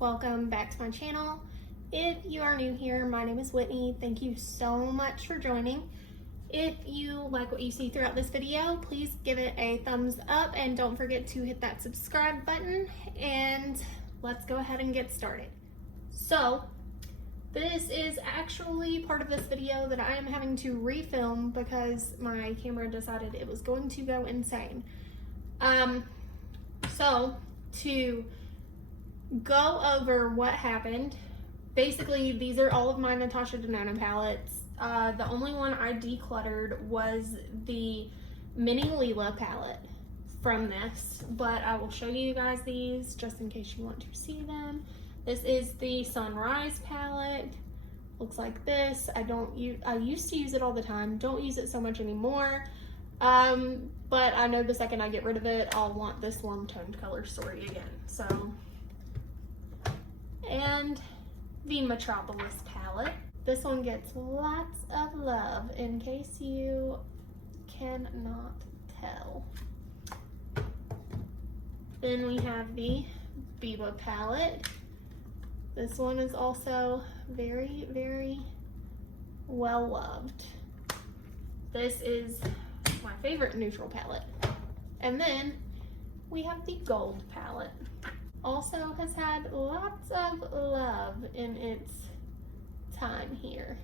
Welcome back to my channel. If you are new here, my name is Whitney. Thank you so much for joining. If you like what you see throughout this video, please give it a thumbs up and don't forget to hit that subscribe button, and let's go ahead and get started. So this is actually part of this video that I am having to refilm because my camera decided it was going to go insane. So to go over what happened, basically these are all of my Natasha Denona palettes. The only one I decluttered was the mini Lila palette from this, but I will show you guys these just in case you want to see them. This is the Sunrise palette. Looks like this. I used to use it all the time. Don't use it so much anymore. But I know the second I get rid of it, I'll want this warm toned color story again. So, and the Metropolis palette. This one gets lots of love in case you cannot tell. Then we have the Biba palette. This one is also very, very well loved. This is my favorite neutral palette. And then we have the Gold palette. Also has had lots of love in its time here.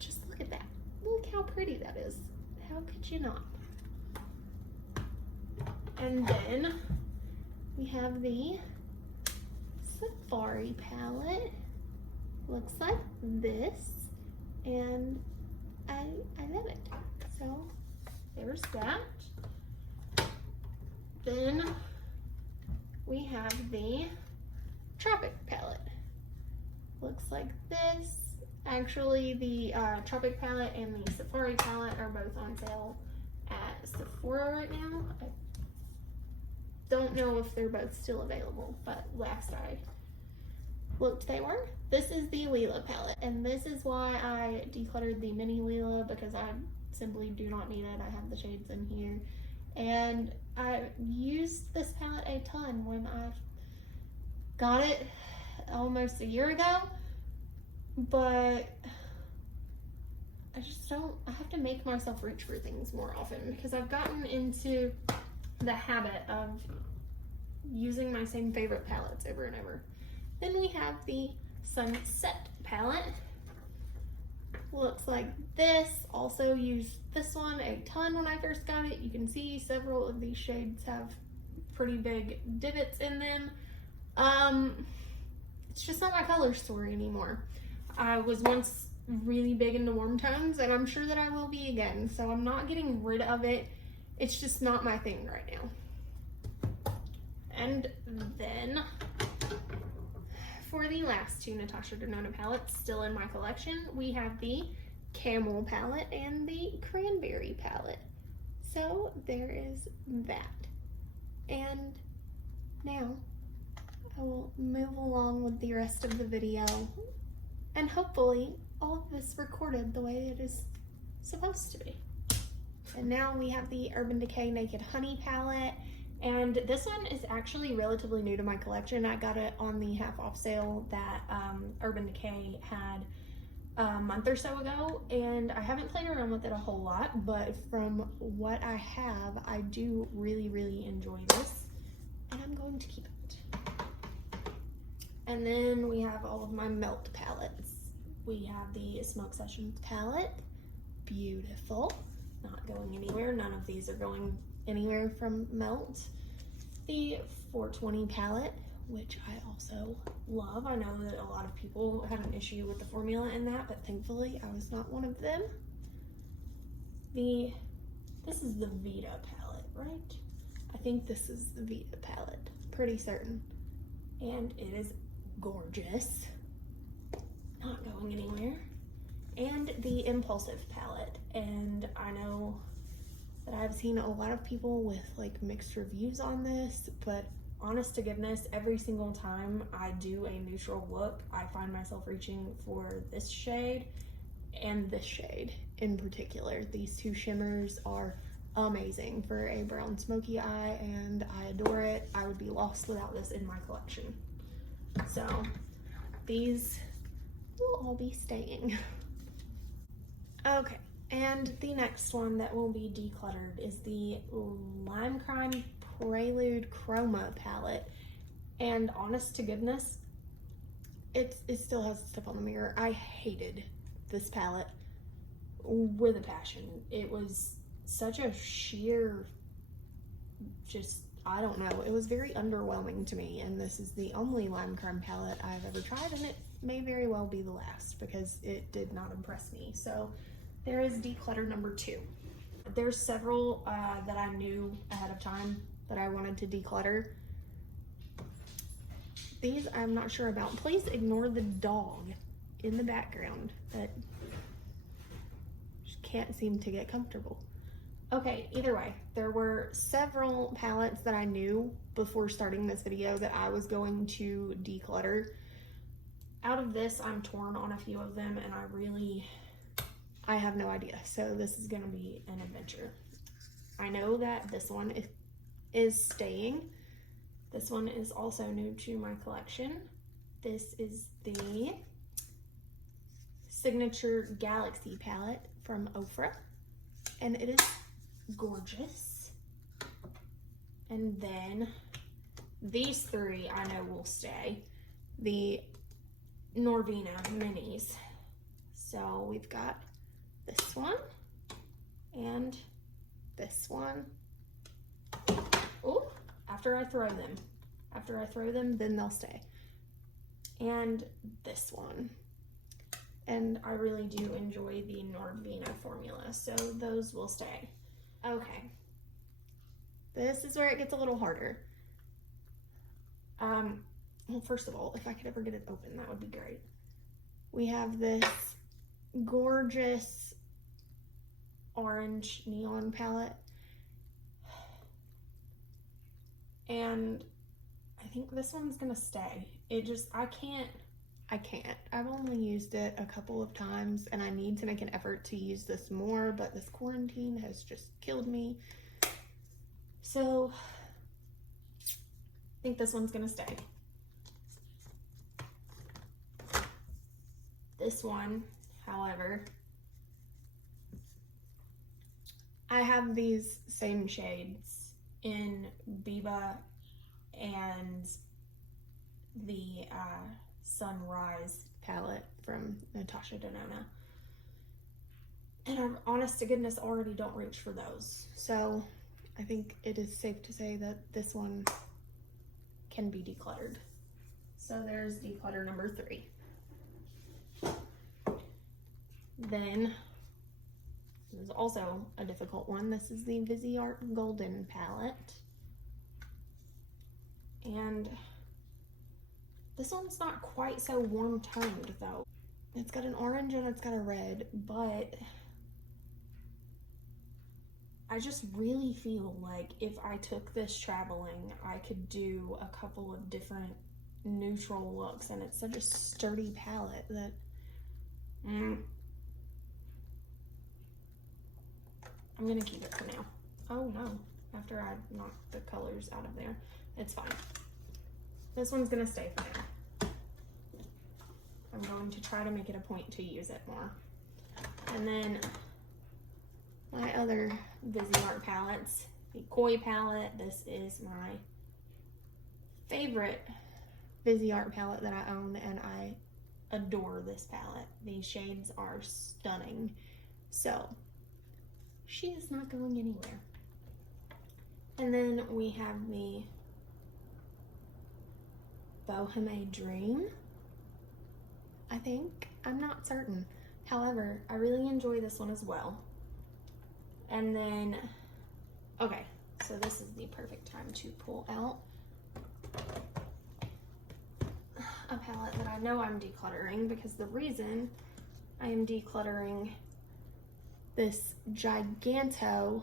Just look at that. Look how pretty that is. How could you not? And then we have the Safari palette. Looks like this, and I love it. So there's that. Then we have the Tropic palette. Looks like this. Actually, the Tropic palette and the Safari palette are both on sale at Sephora right now. I don't know if they're both still available, but last I looked they were. This is the Lila palette, and this is why I decluttered the mini Lila, because I simply do not need it. I have the shades in here, and I used this palette a ton when I got it almost a year ago, but I just don't, I have to make myself reach for things more often because I've gotten into the habit of using my same favorite palettes over and over. Then we have the Sunset palette. Looks like this. Also used this one a ton when I first got it. You can see several of these shades have pretty big divots in them. It's just not my color story anymore. I was once really big into warm tones, and I'm sure that I will be again, so I'm not getting rid of it. It's just not my thing right now. And then for the last two Natasha Denona palettes still in my collection, we have the Camel palette and the Cranberry palette. So there is that. And now I will move along with the rest of the video, and hopefully all of this recorded the way it is supposed to be. And now we have the Urban Decay Naked Honey palette, and this one is actually relatively new to my collection. I got it on the half off sale that Urban Decay had a month or so ago, and I haven't played around with it a whole lot, but from what I have, I do really, really enjoy this, and I'm going to keep it. And then we have all of my Melt palettes. We have the Smoke Sessions palette, beautiful, not going anywhere. None of these are going anywhere from Melt. The 420 palette, which I also love. I know that a lot of people had an issue with the formula in that, but thankfully I was not one of them. This is the Vita palette, right? I think this is the Vita palette, pretty certain. And it is gorgeous, not going anywhere. And the Impulsive palette, and I know that I've seen a lot of people with like mixed reviews on this, but honest to goodness, every single time I do a neutral look, I find myself reaching for this shade and this shade in particular. These two shimmers are amazing for a brown smoky eye, and I adore it. I would be lost without this in my collection. So these will all be staying. Okay, and the next one that will be decluttered is the Lime Crime Prelude Chroma palette. And honest to goodness, it still has stuff on the mirror. I hated this palette with a passion. It was such a sheer, just, I don't know, it was very underwhelming to me, and this is the only Lime Crime palette I've ever tried, and it may very well be the last because it did not impress me. So there is declutter number 2. There's several that I knew ahead of time that I wanted to declutter. These I'm not sure about. Please ignore the dog in the background that just can't seem to get comfortable. Okay, either way, there were several palettes that I knew before starting this video that I was going to declutter. Out of this, I'm torn on a few of them, and I have no idea. So this is gonna be an adventure. I know that this one is staying. This one is also new to my collection. This is the Signature Galaxy palette from Oprah, and it is gorgeous. And then these 3 I know will stay. The Norvina minis. So we've got this one and this one. Oh, after I throw them, then they'll stay. And this one. And I really do enjoy the Norvina formula, so those will stay. Okay. This is where it gets a little harder. Well, first of all, if I could ever get it open, that would be great. We have this gorgeous orange neon palette. And I think this one's gonna stay. I can't. I've only used it a couple of times, and I need to make an effort to use this more, but this quarantine has just killed me. So I think this one's gonna stay. This one, however, I have these same shades in Biba and the Sunrise palette from Natasha Denona. And I, honest to goodness, already don't reach for those. So I think it is safe to say that this one can be decluttered. So there's declutter number 3. Then, this is also a difficult one. This is the Viseart Golden palette. And this one's not quite so warm toned though. It's got an orange and it's got a red, but I just really feel like if I took this traveling, I could do a couple of different neutral looks, and it's such a sturdy palette that I'm gonna keep it for now. Oh no, after I knock the colors out of there, it's fine. This one's gonna stay for now. I'm going to try to make it a point to use it more. And then my other Viseart palettes, the Koi palette. This is my favorite Viseart palette that I own, and I adore this palette. These shades are stunning. So she is not going anywhere. And then we have the Boheme Dream, I think. I'm not certain. However, I really enjoy this one as well. And then, okay, so this is the perfect time to pull out a palette that I know I'm decluttering, because the reason I am decluttering this Giganto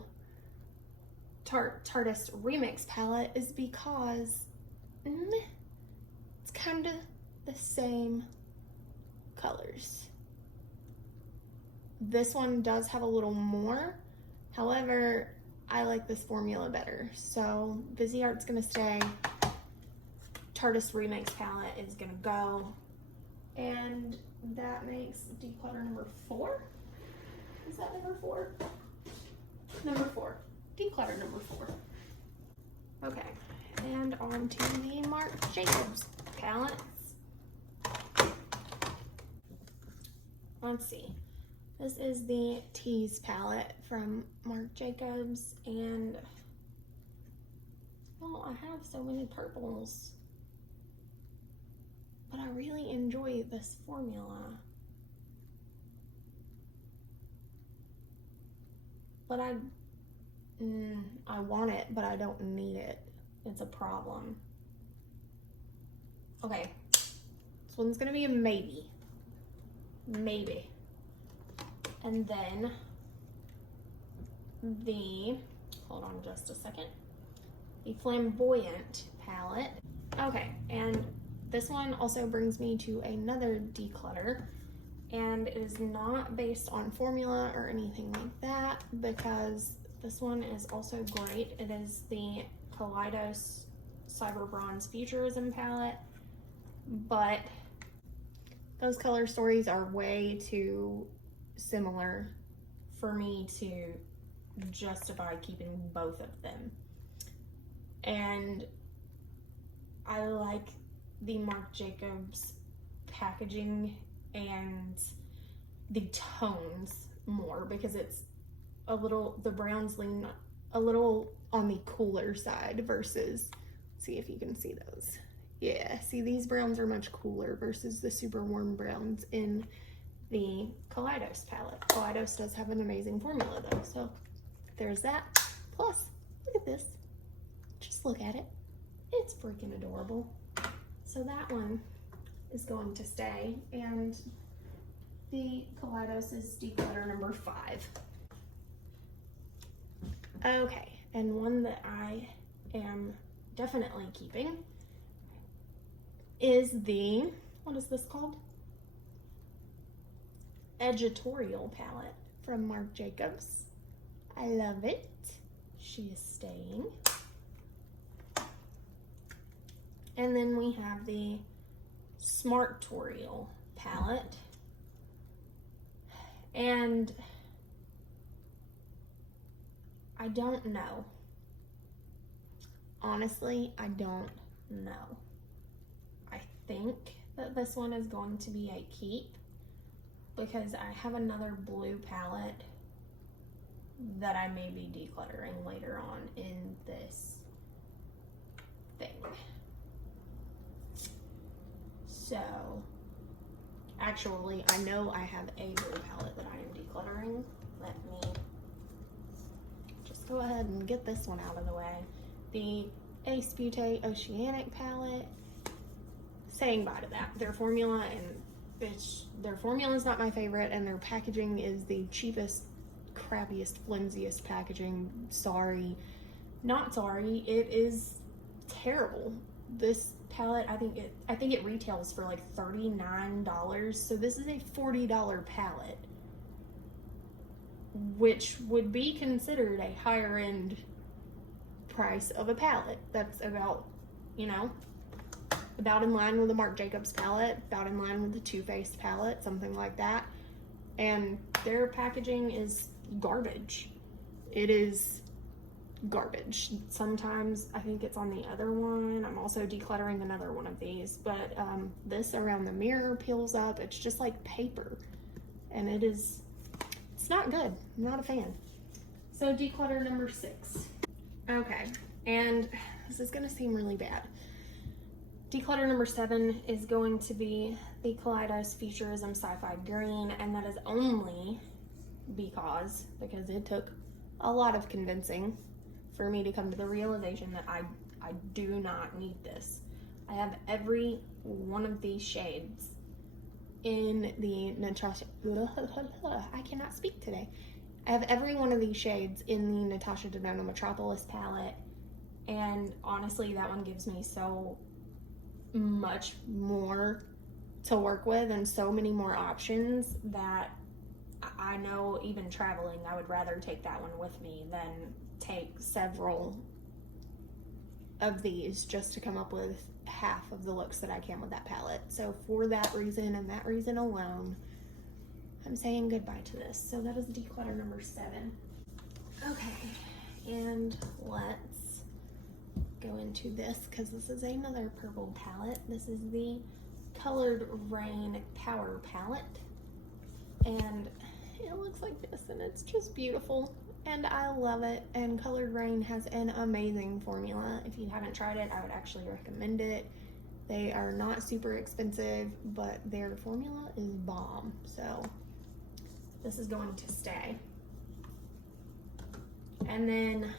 Tartist Remix palette is because it's kind of the same colors. This one does have a little more. However, I like this formula better. So Viseart's gonna stay. Tartist Remix palette is gonna go. And that makes declutter number 4. Is that number 4? Number 4. Declutter number 4. Okay, and on to the Marc Jacobs palettes. Let's see. This is the Tease palette from Marc Jacobs, and well, I have so many purples, but I really enjoy this formula. But I want it, but I don't need it. It's a problem. Okay, this one's gonna be a maybe. Maybe. And then hold on just a second, the Flamboyant palette. Okay, and this one also brings me to another declutter, and it is not based on formula or anything like that, because this one is also great. It is the Kaleidos Cyber Bronze Futurism palette, but those color stories are way too similar for me to justify keeping both of them. And I like the Marc Jacobs packaging and the tones more, because it's a little, the browns lean a little on the cooler side versus, see if you can see those. Yeah, see, these browns are much cooler versus the super warm browns in the Kaleidos palette. Kaleidos does have an amazing formula though, so there's that. Plus, look at this. Just look at it. It's freaking adorable. So that one is going to stay, and the Kaleidos is declutter number 5. Okay, and one that I am definitely keeping is the, what is this called? Editorial palette from Marc Jacobs. I love it. She is staying. And then we have the Smartorial palette. And I don't know. Honestly, I don't know. I think that this one is going to be a keep, because I have another blue palette that I may be decluttering later on in this thing. So, actually, I know I have a blue palette that I am decluttering. Let me just go ahead and get this one out of the way. The Ace Beauté Oceanic palette. Saying bye to that. Their formula their formula is not my favorite, and their packaging is the cheapest, crappiest, flimsiest packaging. Sorry, not sorry. It is terrible. This palette, I think it retails for like $39. So this is a $40 palette, which would be considered a higher end price of a palette. That's about, you know, about in line with the Marc Jacobs palette, about in line with the Too Faced palette, something like that. And their packaging is garbage. It is garbage. Sometimes I think it's on the other one. I'm also decluttering another one of these, but this around the mirror peels up. It's just like paper, and it's not good. I'm not a fan. So declutter number 6. Okay, and this is gonna seem really bad. Declutter number 7 is going to be the Kaleidos Futurism Sci-Fi Green, and that is only because it took a lot of convincing for me to come to the realization that I do not need this. I have every one of these shades in the Natasha, I cannot speak today. I have every one of these shades in the Natasha Denona Metropolis palette, and honestly, that one gives me so much more to work with and so many more options that I know even traveling, I would rather take that one with me than take several of these just to come up with half of the looks that I can with that palette. So for that reason and that reason alone, I'm saying goodbye to this. So that is declutter number 7. Okay, and let's go into this because this is another purple palette. This is the Colored Rain Power Palette, and it looks like this, and it's just beautiful, and I love it. And Colored Rain has an amazing formula. If you haven't tried it, I would actually recommend it. They are not super expensive, but their formula is bomb, so this is going to stay. And then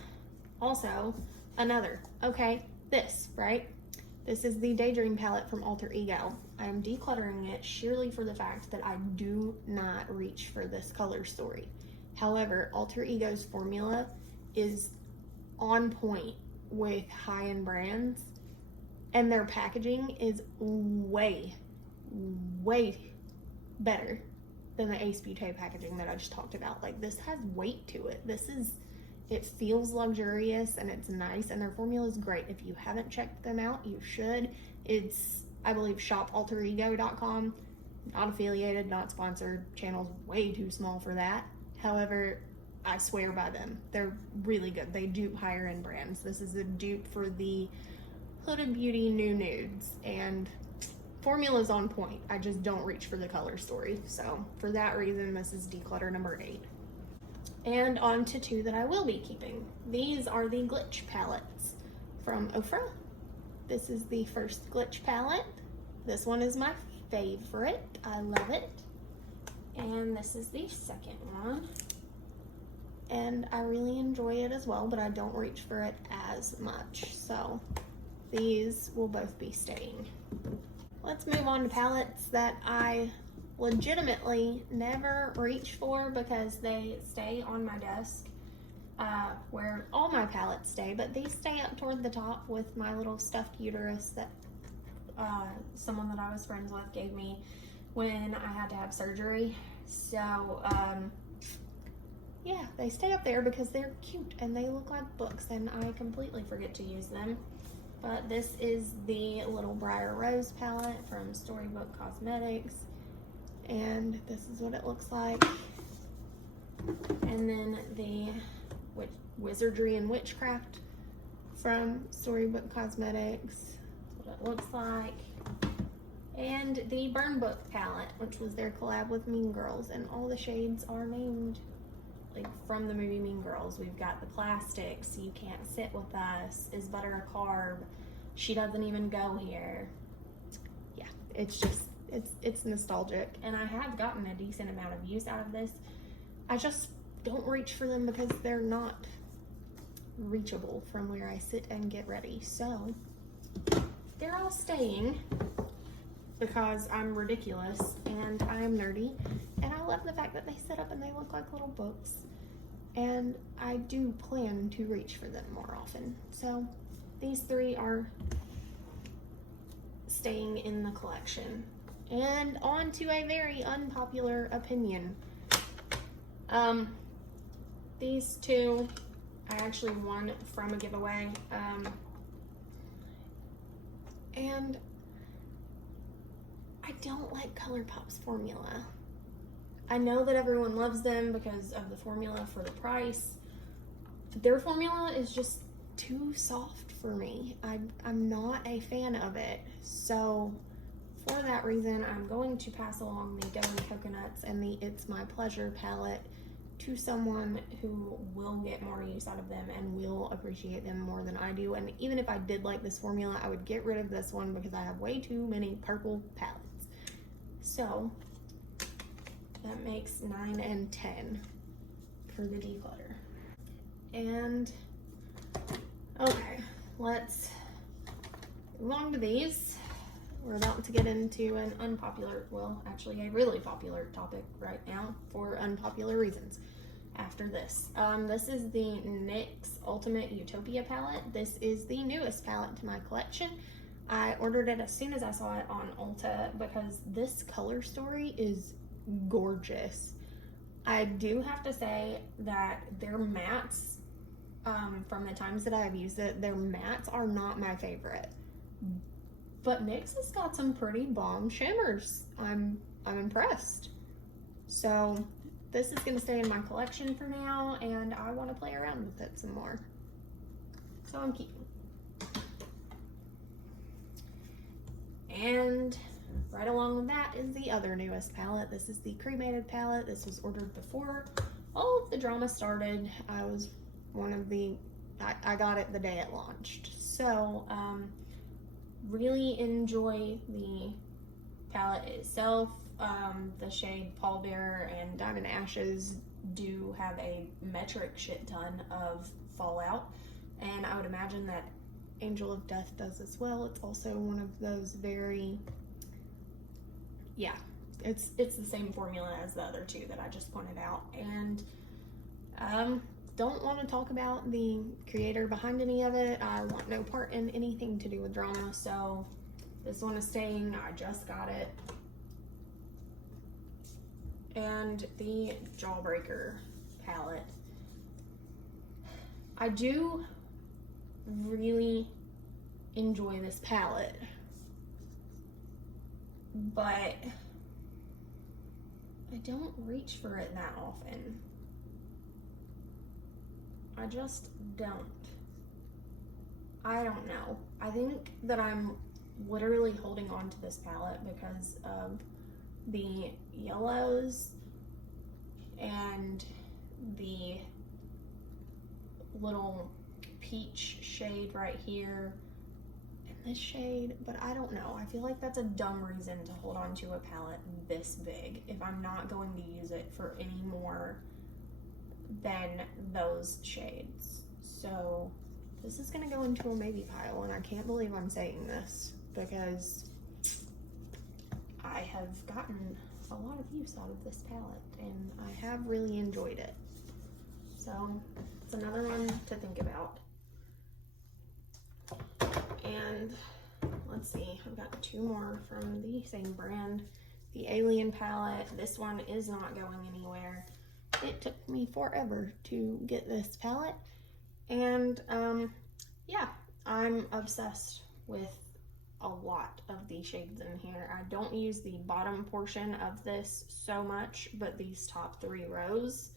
also another, okay, this, right? This is the Daydream palette from Alter Ego. I am decluttering it sheerly for the fact that I do not reach for this color story. However, Alter Ego's formula is on point with high-end brands, and their packaging is way, way better than the Ace Beauté packaging that I just talked about. Like, this has weight to it. It feels luxurious and it's nice, and their formula is great. If you haven't checked them out, you should. It's, I believe, shopalterego.com. Not affiliated, not sponsored. Channel's way too small for that. However, I swear by them. They're really good. They dupe higher end brands. This is a dupe for the Hooded Beauty New Nudes, and formula's on point. I just don't reach for the color story. So for that reason, this is declutter number 8. And on to 2 that I will be keeping. These are the Glitch palettes from Oprah. This is the first Glitch palette. This one is my favorite. I love it. And this is the second one. And I really enjoy it as well, but I don't reach for it as much. So these will both be staying. Let's move on to palettes that I legitimately never reach for because they stay on my desk where all my palettes stay, but these stay up toward the top with my little stuffed uterus that someone that I was friends with gave me when I had to have surgery. So yeah, they stay up there because they're cute and they look like books, and I completely forget to use them. But this is the little Briar Rose palette from Storybook Cosmetics, and this is what it looks like. And then the Wizardry and Witchcraft from Storybook Cosmetics. That's what it looks like. And the Burn Book palette, which was their collab with Mean Girls, and all the shades are named like from the movie Mean Girls. We've got the Plastics, You Can't Sit With Us, Is Butter a Carb, She Doesn't Even Go Here. Yeah, it's just, it's nostalgic, and I have gotten a decent amount of use out of this. I just don't reach for them because they're not reachable from where I sit and get ready. So they're all staying because I'm ridiculous and I am nerdy, and I love the fact that they sit up and they look like little books, and I do plan to reach for them more often. So these 3 are staying in the collection. And on to a very unpopular opinion. These 2 I actually won from a giveaway, and I don't like ColourPop's formula. I know that everyone loves them because of the formula for the price. Their formula is just too soft for me. I'm not a fan of it. So for that reason, I'm going to pass along the Doughy Coconuts and the It's My Pleasure palette to someone who will get more use out of them and will appreciate them more than I do. And even if I did like this formula, I would get rid of this one because I have way too many purple palettes. So that makes 9 and 10 for the declutter. And okay, let's move on to these. We're about to get into an unpopular, well, actually a really popular topic right now for unpopular reasons after this. This is the NYX Ultimate Utopia palette. This is the newest palette to my collection. I ordered it as soon as I saw it on Ulta because this color story is gorgeous. I do have to say that their mattes from the times that I've used it, their mattes are not my favorite. But NYX has got some pretty bomb shimmers. I'm impressed. So this is gonna stay in my collection for now, and I wanna play around with it some more. So I'm keeping. And right along with that is the other newest palette. This is the Cremated Palette. This was ordered before all of the drama started. I was one of the, I got it the day it launched. So, really enjoy the palette itself. The shade Pallbearer and Diamond Ashes do have a metric shit ton of fallout, and I would imagine that Angel of Death does as well. It's also one of those very, yeah, it's the same formula as the other two that I just pointed out. And don't want to talk about the creator behind any of it. I want no part in anything to do with drama, so this one is staying. I just got it. And the Jawbreaker palette. I do really enjoy this palette, but I don't reach for it that often. I just don't. I don't know. I think that I'm literally holding on to this palette because of the yellows and the little peach shade right here and this shade, but I don't know. I feel like that's a dumb reason to hold on to a palette this big if I'm not going to use it for any more than those shades. So this is gonna go into a maybe pile, and I can't believe I'm saying this because I have gotten a lot of use out of this palette and I have really enjoyed it. So it's another one to think about. And let's see, I've got two more from the same brand. The Alien palette. This one is not going anywhere. It took me forever to get this palette, and yeah, I'm obsessed with a lot of the shades in here. I don't use the bottom portion of this so much, but these top 3 rows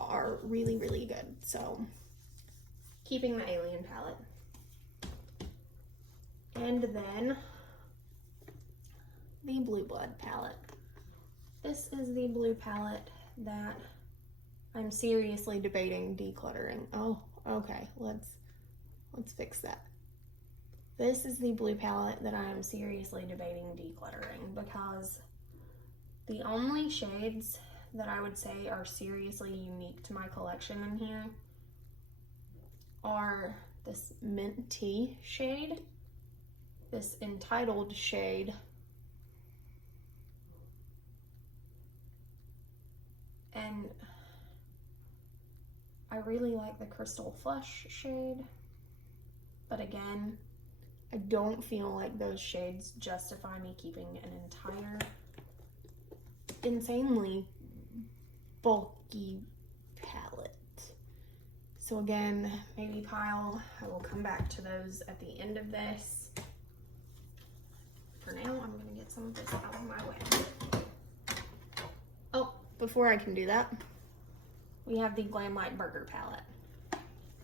are really, really good. So keeping the Alien palette. And then the Blue Blood palette. This is the blue palette that I'm seriously debating decluttering. Oh, okay, let's fix that. This is the blue palette that I am seriously debating decluttering because the only shades that I would say are seriously unique to my collection in here are this mint tea shade, this Untitled shade, and I really like the Crystal Flush shade, but again, I don't feel like those shades justify me keeping an entire insanely bulky palette. So again, maybe pile. I will come back to those at the end of this. For now, I'm gonna get some of this out of my way. Oh, before I can do that, we have the Glamlight Burger palette.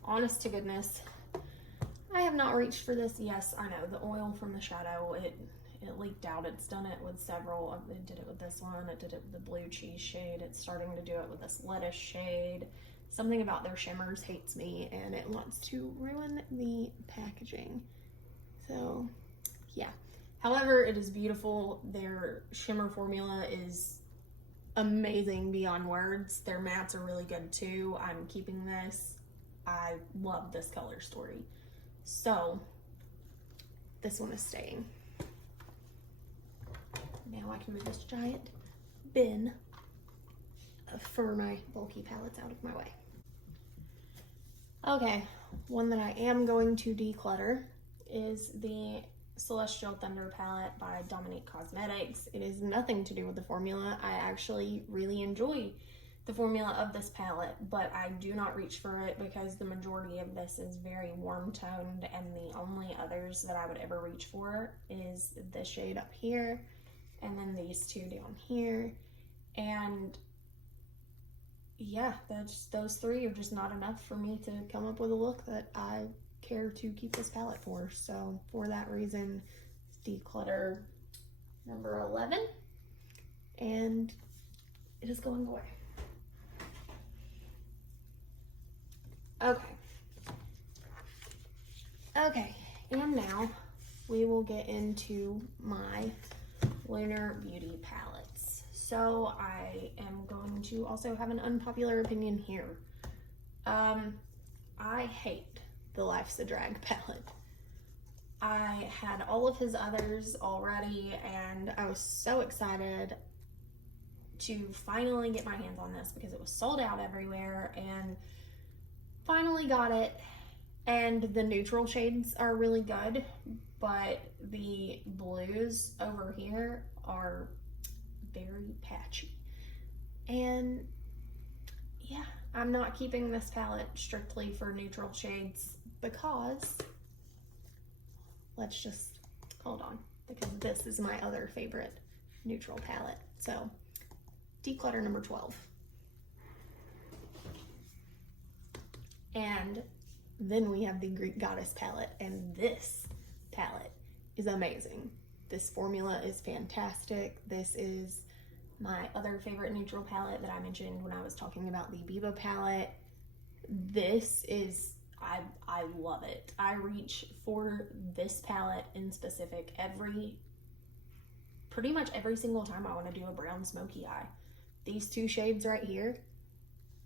Honest to goodness, I have not reached for this. Yes, I know, the oil from the shadow, it leaked out. It's done it with several. It did it with this one. It did it with the blue cheese shade. It's starting to do it with this lettuce shade. Something about their shimmers hates me, and it wants to ruin the packaging. So, yeah. However, it is beautiful. Their shimmer formula is amazing beyond words. Their mattes are really good too. I'm keeping this. I love this color story. So, this one is staying. Now I can move this giant bin for my bulky palettes out of my way. Okay, one that I am going to declutter is the Celestial Thunder palette by Dominique Cosmetics. It is nothing to do with the formula. I actually really enjoy the formula of this palette, but I do not reach for it because the majority of this is very warm toned, and the only others that I would ever reach for is this shade up here and then these two down here. And yeah, those three are just not enough for me to come up with a look that I care to keep this palette for. So for that reason, declutter number 11, and it is going away. Okay, and now we will get into my Lunar Beauty palettes. So I am going to also have an unpopular opinion here. I hate the Life's a Drag palette. I had all of his others already, and I was so excited to finally get my hands on this because it was sold out everywhere, and finally got it. And the neutral shades are really good, but the blues over here are very patchy. And yeah, I'm not keeping this palette strictly for neutral shades because, let's just hold on, because this is my other favorite neutral palette. So declutter number 12. And then we have the Greek Goddess palette, and this palette is amazing. This formula is fantastic. This is my other favorite neutral palette that I mentioned when I was talking about the Biba palette. This is, I love it. I reach for this palette in specific pretty much every single time I want to do a brown smoky eye. These two shades right here,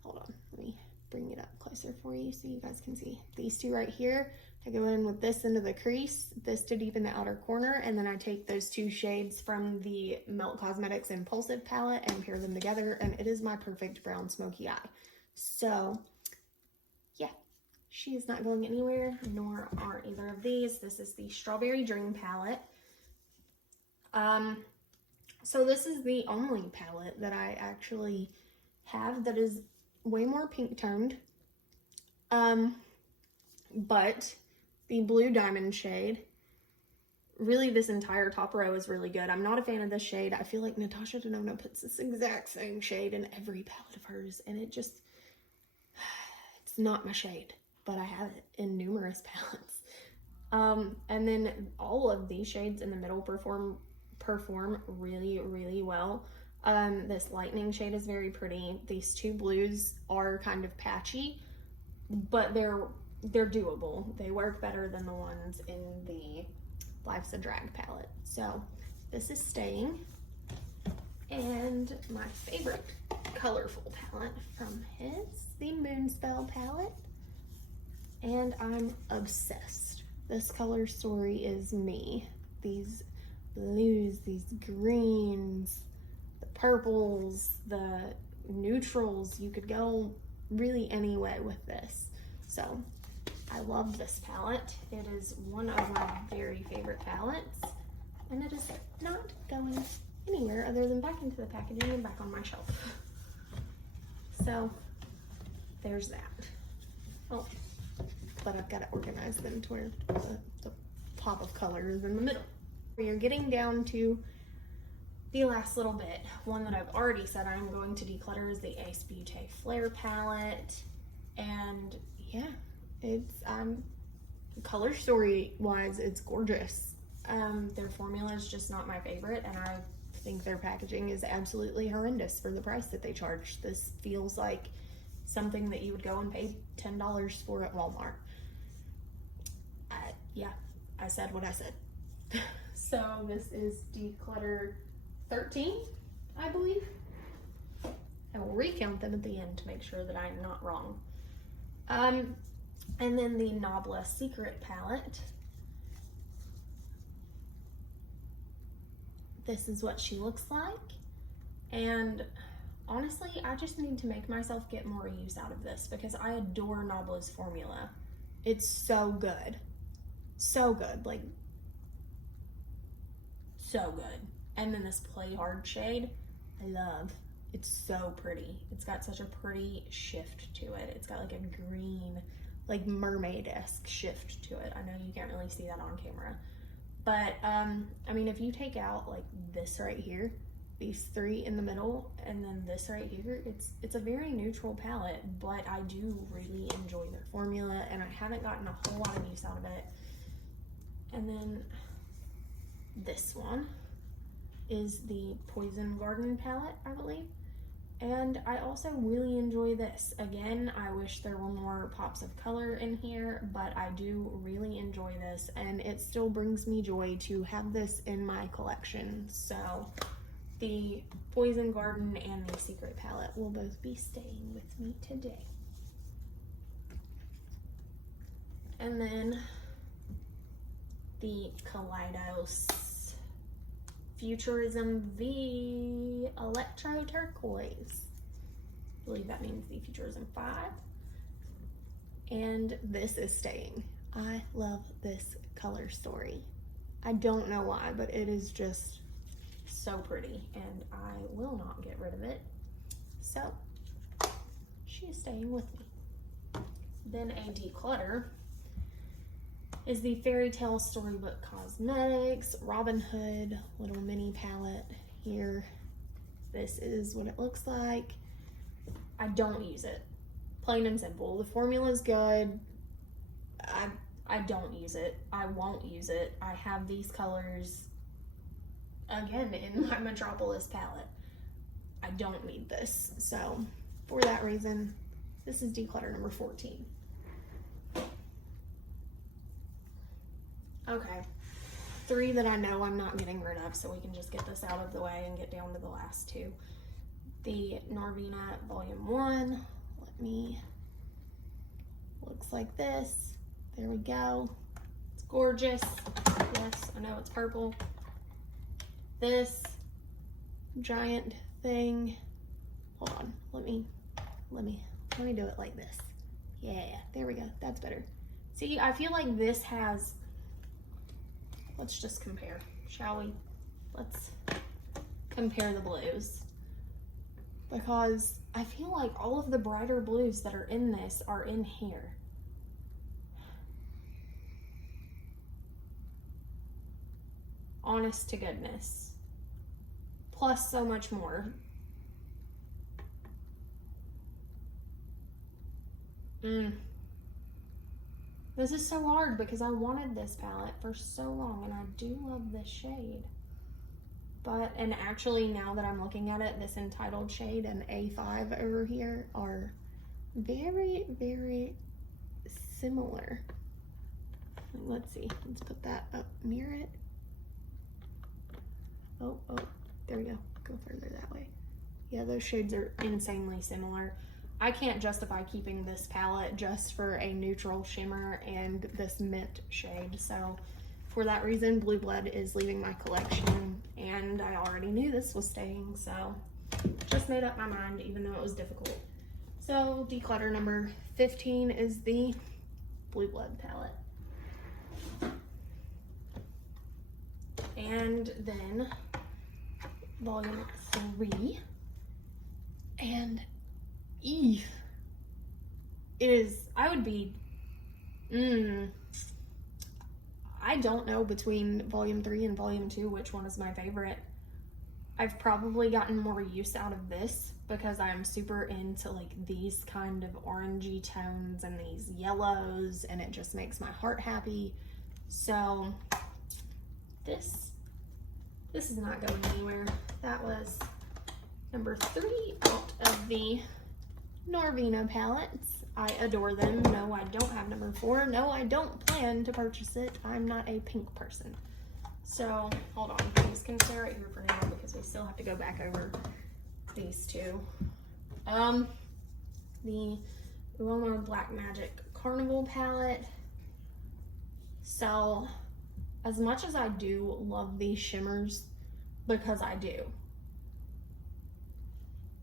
hold on, let me bring it up closer for you so you guys can see. These two right here, I go in with this into the crease, this to deepen the outer corner, and then I take those two shades from the Melt Cosmetics Impulsive palette and pair them together, and it is my perfect brown smoky eye. So yeah, she is not going anywhere, nor are either of these. This is the Strawberry Dream palette. So this is the only palette that I actually have that is way more pink toned, but the Blue Diamond shade, really this entire top row is really good. I'm not a fan of this shade. I feel like Natasha Denona puts this exact same shade in every palette of hers, and it just, it's not my shade, but I have it in numerous palettes. And then all of these shades in the middle perform really, really well. This lightning shade is very pretty. These two blues are kind of patchy, but they're doable. They work better than the ones in the Life's a Drag palette. So this is staying. And my favorite colorful palette from his, the Moonspell palette. And I'm obsessed. This color story is me. These blues, these greens, the purples, the neutrals, you could go really any way with this. So I love this palette. It is one of my very favorite palettes, and it is not going anywhere other than back into the packaging and back on my shelf. So there's that. Oh, but I've got to organize them to where the pop of color is in the middle. We are getting down to the last little bit. One that I've already said I'm going to declutter is the Ace Beauté Flare palette. And yeah, it's color story wise, it's gorgeous. Their formula is just not my favorite, and I think their packaging is absolutely horrendous for the price that they charge. This feels like something that you would go and pay $10 for at Walmart. Yeah, I said what I said. So this is declutter 13, I believe. I will recount them at the end to make sure that I'm not wrong. And then the Nabla Secret palette. This is what she looks like. And honestly, I just need to make myself get more use out of this because I adore Nabla's formula. It's so good. So good. Like, so good. And then this Play Hard shade, I love. It's so pretty. It's got such a pretty shift to it. It's got like a green, like mermaid-esque shift to it. I know you can't really see that on camera. But, I mean, if you take out like this right here, these three in the middle, and then this right here, it's a very neutral palette, but I do really enjoy their formula, and I haven't gotten a whole lot of use out of it. And then this one is the Poison Garden palette, I believe. And I also really enjoy this. Again, I wish there were more pops of color in here, but I do really enjoy this, and it still brings me joy to have this in my collection. So the Poison Garden and the Secret palette will both be staying with me today. And then the Kaleidos Futurism V Electro Turquoise. I believe that means the Futurism 5. And this is staying. I love this color story. I don't know why, but it is just so pretty, and I will not get rid of it. So she is staying with me. Then a declutter is the Fairy Tale Storybook Cosmetics Robin Hood little mini palette here. This is what it looks like. I don't use it, plain and simple. The formula is good. I don't use it. I won't use it. I have these colors again in my Metropolis palette. I don't need this. So for that reason, this is declutter number 14. Okay, 3 that I know I'm not getting rid of, so we can just get this out of the way and get down to the last 2. The Norvina Volume 1, looks like this. There we go. It's gorgeous. Yes, I know it's purple. This giant thing, hold on, let me do it like this. Yeah, there we go, that's better. See, I feel like this has, let's just compare, shall we? Let's compare the blues, because I feel like all of the brighter blues that are in this are in here. Honest to goodness. Plus so much more. This is so hard because I wanted this palette for so long, and I do love this shade. But, and actually now that I'm looking at it, this Entitled shade and A5 over here are very, very similar. Let's see, let's put that up, mirror it. Oh, there we go, go further that way. Yeah, those shades are insanely similar. I can't justify keeping this palette just for a neutral shimmer and this mint shade. So for that reason, Blue Blood is leaving my collection, and I already knew this was staying, so just made up my mind even though it was difficult. So declutter number 15 is the Blue Blood palette. And then volume 3, and it is, I would be, I don't know between volume 3 and volume 2 which one is my favorite. I've probably gotten more use out of this because I'm super into like these kind of orangey tones and these yellows, and it just makes my heart happy. So this is not going anywhere. That was number 3 out of the Norvina palettes. I adore them. No, I don't have number 4. No, I don't plan to purchase it. I'm not a pink person. So, hold on. I'm just going to stay right here for now because we still have to go back over these 2. The Uomo Black Magic Carnival palette. So, as much as I do love these shimmers, because I do,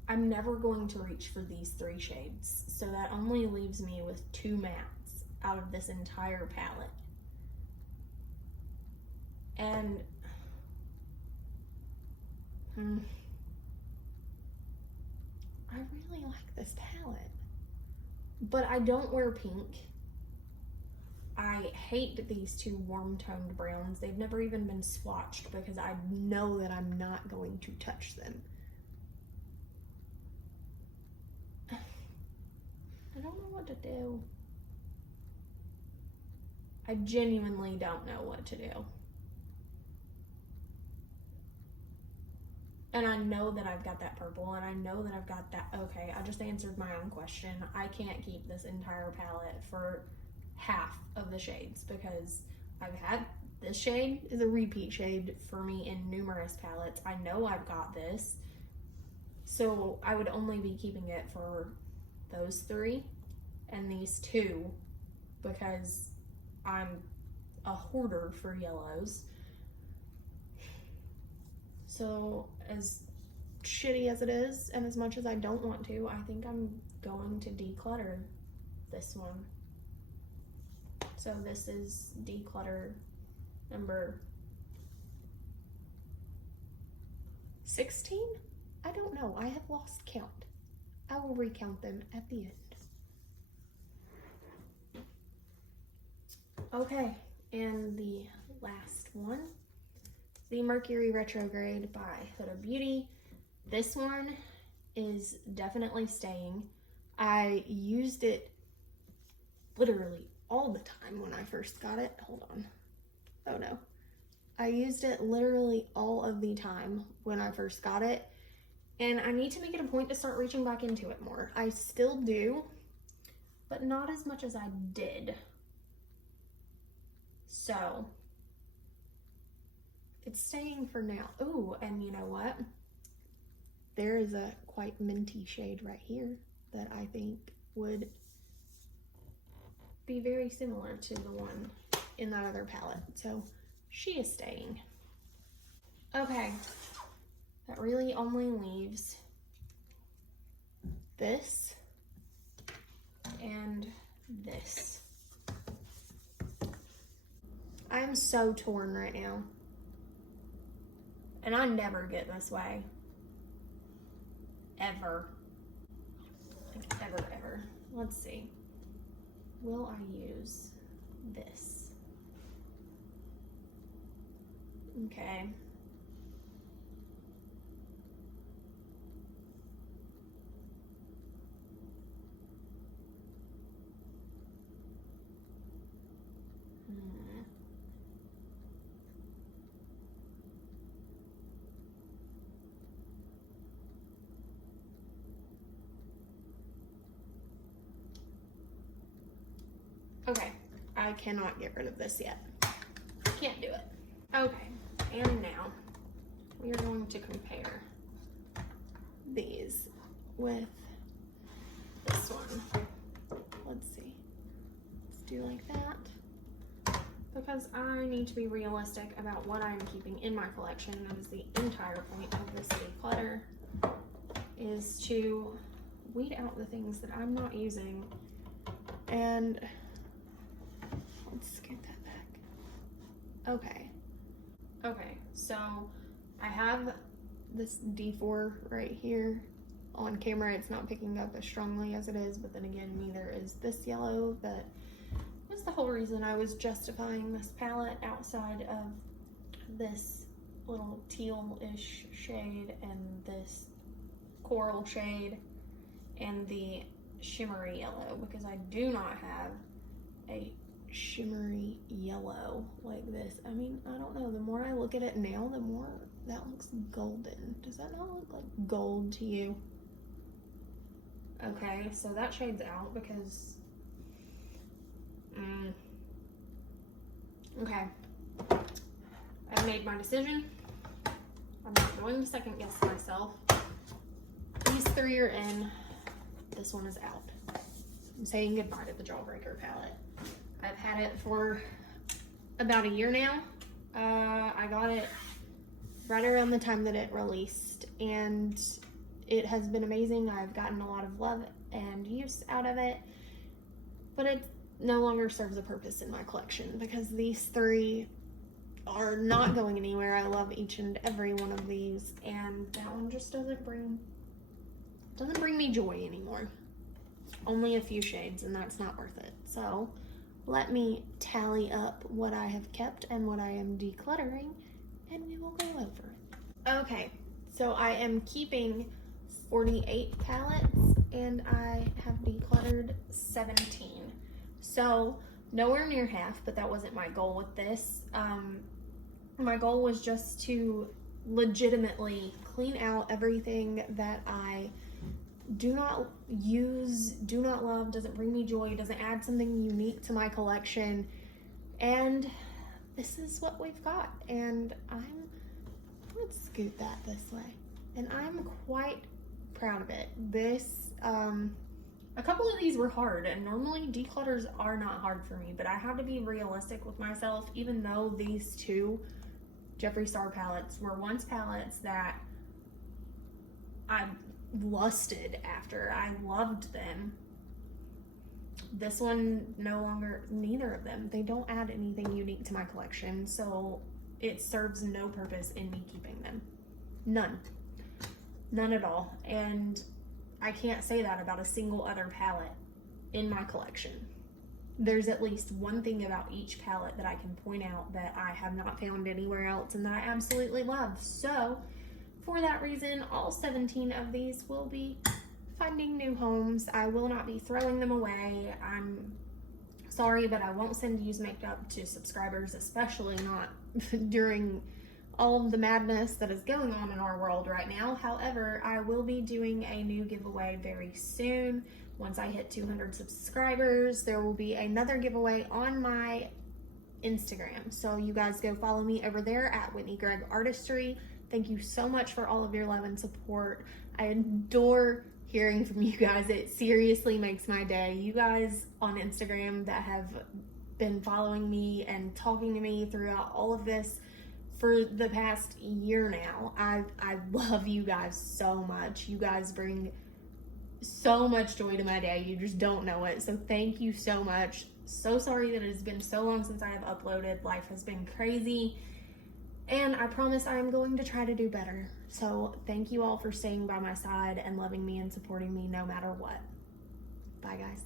I'm never going to reach for these 3 shades. So that only leaves me with 2 mattes out of this entire palette. And really like this palette. But I don't wear pink. I hate these two warm toned browns. They've never even been swatched because I know that I'm not going to touch them. I don't know what to do. I genuinely don't know what to do. And I know that I've got that purple, and I know that I've got that. Okay, I just answered my own question. I can't keep this entire palette for half of the shades because I've had this shade is a repeat shade for me in numerous palettes. I know I've got this, so I would only be keeping it for those three and these two because I'm a hoarder for yellows. So as shitty as it is, and as much as I don't want to, I think I'm going to declutter this one. So this is declutter number 16? I don't know. I have lost count. I will recount them at the end. Okay, and the last one, the Mercury Retrograde by Huda Beauty. This one is definitely staying. I used it literally all the time when I first got it. Hold on. Oh no. I used it literally all of the time when I first got it. And I need to make it a point to start reaching back into it more. I still do, but not as much as I did. So it's staying for now. Ooh, and you know what? There is a quite minty shade right here that I think would be very similar to the one in that other palette. So she is staying. Okay, that really only leaves this and this. I'm so torn right now. And I never get this way. Ever. Like ever, ever. Let's see. Will I use this? Okay. Okay, I cannot get rid of this yet. Can't do it. Okay, and now we are going to compare these with this one. Let's see. Let's do like that. Because I need to be realistic about what I'm keeping in my collection. That is the entire point of this declutter, is to weed out the things that I'm not using. And let's scoot that back. Okay, so I have this D4 right here. On camera it's not picking up as strongly as it is, but then again neither is this yellow. That was the whole reason I was justifying this palette outside of this little teal-ish shade and this coral shade and the shimmery yellow, because I do not have a shimmery yellow like this. I mean, I don't know, the more I look at it now, the more that looks golden. Does that not look like gold to you? Okay, so that shade's out because okay, I've made my decision. I'm not going to second guess myself. These three are in. This one is out. I'm saying goodbye to the Jawbreaker palette. I've had it for about a year now. I got it right around the time that it released, and it has been amazing. I've gotten a lot of love and use out of it, but it no longer serves a purpose in my collection because these three are not going anywhere. I love each and every one of these, and that one just doesn't bring doesn't bring me joy anymore. Only a few shades, and that's not worth it. So let me tally up what I have kept and what I am decluttering, and we will go over it. Okay, so I am keeping 48 palettes, and I have decluttered 17. So nowhere near half, but that wasn't my goal with this. My goal was just to legitimately clean out everything that I do not use, do not love, doesn't bring me joy, doesn't add something unique to my collection. And this is what we've got. And let's scoot that this way. And I'm quite proud of it. This, a couple of these were hard, and normally declutters are not hard for me, but I had to be realistic with myself, even though these two Jeffree Star palettes were once palettes that I lusted after. I loved them. This one, no longer, neither of them. They don't add anything unique to my collection, so it serves no purpose in me keeping them. None. None at all. And I can't say that about a single other palette in my collection. There's at least one thing about each palette that I can point out that I have not found anywhere else and that I absolutely love. So for that reason, all 17 of these will be finding new homes. I will not be throwing them away. I'm sorry, but I won't send used makeup to subscribers, especially not during all of the madness that is going on in our world right now. However, I will be doing a new giveaway very soon. Once I hit 200 subscribers, there will be another giveaway on my Instagram. So you guys go follow me over there at Whitney Gregg Artistry. Thank you so much for all of your love and support. I adore hearing from you guys. It seriously makes my day. You guys on Instagram that have been following me and talking to me throughout all of this for the past year now. I love you guys so much. You guys bring so much joy to my day. You just don't know it. So thank you so much. So sorry that it has been so long since I have uploaded. Life has been crazy, and I promise I am going to try to do better. So thank you all for staying by my side and loving me and supporting me no matter what. Bye guys.